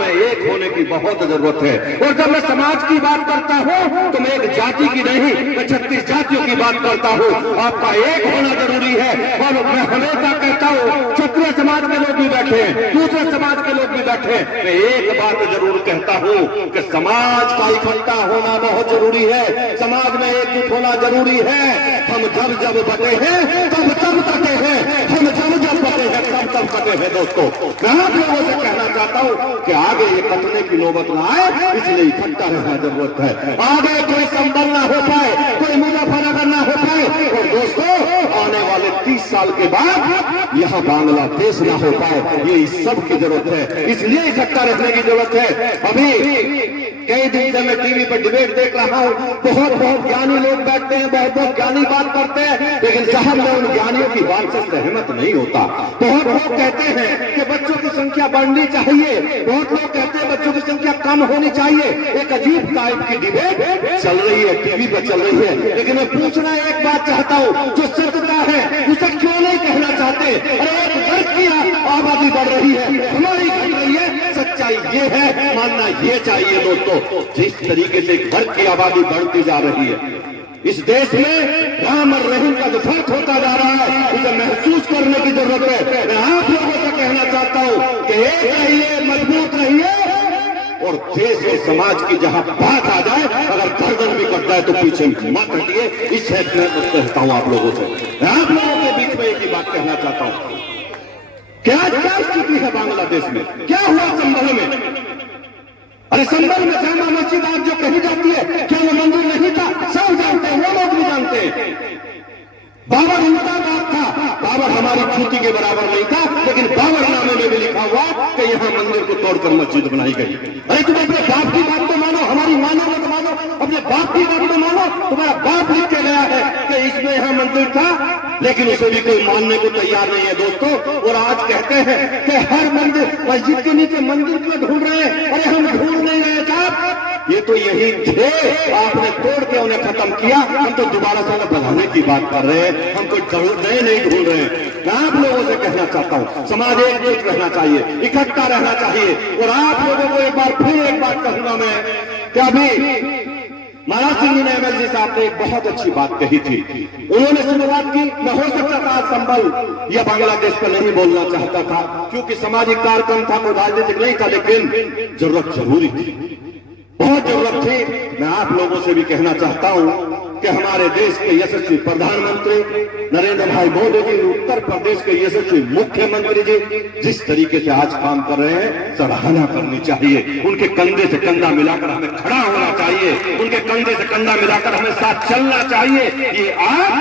में एक होने की बहुत जरूरत है। और जब मैं समाज की बात करता हूँ तो मैं एक जाति की नहीं, मैं 36 जातियों की बात करता हूँ। आपका एक होना जरूरी है। और मैं हमेशा कहता हूँ, क्षत्रिय समाज के लोग भी बैठे हैं, दूसरे समाज के लोग भी बैठे हैं, मैं एक बात जरूर कहता हूँ कि समाज का इकट्ठा होना बहुत जरूरी है, समाज में एकजुट होना जरूरी है। हम जब बटे हैं तब कटे हैं, हम जब बटे हैं तब कटे हैं। दोस्तों, मैं आप लोगों से कहना चाहता हूँ कि आगे ये कटने की नौबत ना आए, इसलिए इकट्ठा रहना जरूरत है। आगे कोई संबल ना हो पाए, कोई मुजफ्फरनगर ना हो पाए। और दोस्तों, आने वाले 30 साल के बाद यहाँ बांग्लादेश ना हो पाए, ये इस सब की जरूरत है, इसलिए इकट्ठा रहने की जरूरत है। अभी कई दिन से मैं टीवी पर डिबेट देख रहा हूँ, बहुत ज्ञानी लोग बैठते हैं, बहुत ज्ञानी बात करते हैं, लेकिन साहब मैं उन ज्ञानियों की बात से सहमत नहीं होता। बहुत लोग कहते हैं कि बच्चों की संख्या बढ़नी चाहिए, बहुत लोग कहते हैं बच्चों की संख्या कम होनी चाहिए। एक अजीब टाइप की डिबेट चल रही है, टीवी पर चल रही है। लेकिन मैं पूछना एक बात चाहता हूँ, जो सत्यता है उसे क्यों नहीं कहना चाहते? अरे एक वर्ग की आबादी बढ़ रही है, हमारी घट रही है, सच्चाई ये है, मानना ये चाहिए। दोस्तों, जिस तरीके से एक वर्ग की आबादी बढ़ती जा रही है, इस देश में राम और रहीम का जो फर्क होता जा रहा है, उसे महसूस करने की जरूरत है। मैं आप लोगों से कहना चाहता हूं कि एक रहिए, मजबूत रहिए, और देश और समाज की जहां बात आ जाए, अगर गर्दन भी कट जाए तो पीछे मत हटिए। इस कहता हूं आप लोगों से, मैं आप लोगों के बीच में एक ही बात कहना चाहता हूं। क्या स्थिति है बांग्लादेश में? क्या हुआ संभल में? अरे संभल में जामा मस्जिद आज जो कही जाती है, क्या वो मंदिर नहीं था? सब जानते हैं, वो लोग भी जानते हैं। बाबर उनका बात था, बाबर हमारी छूती के बराबर नहीं था, लेकिन बाबरनामे में भी लिखा हुआ कि यहाँ मंदिर को तोड़कर मस्जिद बनाई गई। अरे तुम अपने बाप की बात तो मानो, हमारी मानो मत मानो, अपने बाप की बात तो मानो। तुम्हारा बाप लिख के गया है कि इसमें यहाँ मंदिर था, लेकिन उसे भी कोई मानने को तैयार नहीं है। दोस्तों, और आज कहते हैं कि हर मंदिर, मस्जिद के नीचे मंदिर क्यों ढूंढ रहे हैं? अरे हम ढूंढ नहीं रहे साहब, ये तो यही थे, आपने तोड़ के उन्हें खत्म किया। हम तो दोबारा से बनाने की बात कर रहे हैं, हम कोई नए नहीं ढूंढ रहे हैं। मैं आप लोगों से कहना चाहता हूँ, समाज एकजुट रहना चाहिए, इकट्ठा रहना चाहिए। और आप लोगों को एक बार कहूंगा मैं कि अभी महाराज सिंह जी ने MLC साहब ने एक बहुत अच्छी बात कही थी। उन्होंने शुरुआत की, मैं हो सकता था संभल या बांग्लादेश पर नहीं बोलना चाहता था, क्योंकि सामाजिक कार्यक्रम था, कोई राजनीतिक नहीं था, लेकिन जरूरत जरूरी थी, बहुत जरूरत थी। मैं आप लोगों से भी कहना चाहता हूं कि हमारे देश के यशस्वी प्रधानमंत्री नरेंद्र भाई मोदी जी, उत्तर प्रदेश के यशस्वी मुख्यमंत्री जी जिस तरीके से आज काम कर रहे हैं, सराहना करनी चाहिए। उनके कंधे से कंधा मिलाकर हमें खड़ा होना चाहिए, उनके कंधे से कंधा मिलाकर हमें साथ चलना चाहिए। ये आज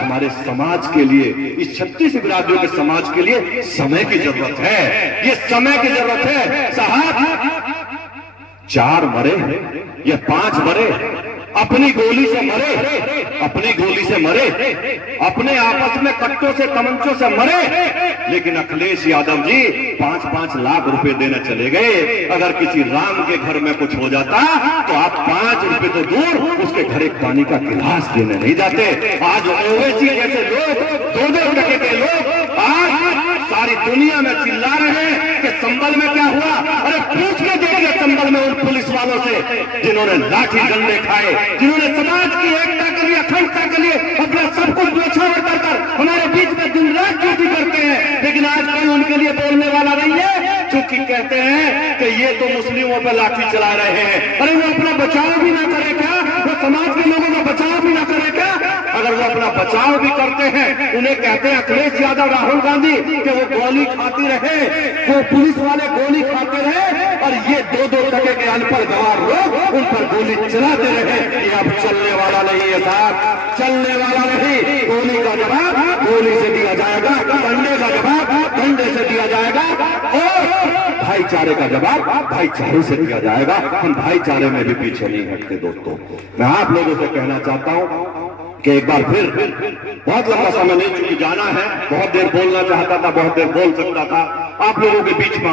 हमारे समाज के लिए, इस 36 बिरादरियों के समाज के लिए समय की जरूरत है, ये समय की जरूरत है। साहब 4 मरे या 5 मरे, अपनी गोली से मरे, अपनी गोली से मरे, अपने आपस में कट्टों से तमंचों से मरे, लेकिन अखिलेश यादव जी 5-5 लाख रुपए देने चले गए। अगर किसी राम के घर में कुछ हो जाता तो आप 5 रुपए तो दूर, उसके घर एक पानी का गिलास देने नहीं जाते। आज ओवैसी जैसे लोग, 2-2 टके के लोग आज सारी दुनिया में चिल्ला रहे हैं कि संभल में क्या हुआ। अरे पूछ के देखिए संभल में उन पुलिस वालों से जिन्होंने लाठी डंडे खाए, जिन्होंने समाज की एकता के लिए, अखंडता के लिए अपना सब कुछ न्यौछावर कर हमारे बीच में दिन रात ड्यूटी करते हैं, लेकिन आज कोई उनके लिए बोलने वाला नहीं है, क्योंकि कहते हैं कि ये तो मुस्लिमों पर लाठी चला रहे हैं। अरे वो अपना बचाव भी ना करे क्या? वो समाज के लोगों का बचाव भी ना करे क्या? अगर वो अपना बचाव भी करते हैं, उन्हें कहते हैं अखिलेश यादव, राहुल गांधी कि वो गोली खाती रहे, वो पुलिस वाले गोली खाते रहे, और ये 2-2 टके के अनपढ़ गवार लोग उन पर गोली चलाते रहे। ये अब चलने वाला नहीं है साहब, चलने वाला नहीं। गोली का जवाब गोली से दिया जाएगा, डंडे का जवाब डंडे से दिया जाएगा, और भाईचारे का जवाब भाईचारे से दिया जाएगा। हम भाईचारे में भी पीछे नहीं हटते। दोस्तों, मैं आप लोगों से कहना चाहता हूं कि एक बार फिर, बहुत लंबा समय नहीं, चूंकि जाना है, बहुत देर बोलना चाहता था, बहुत देर बोल सकता था, आप लोगों के बीच में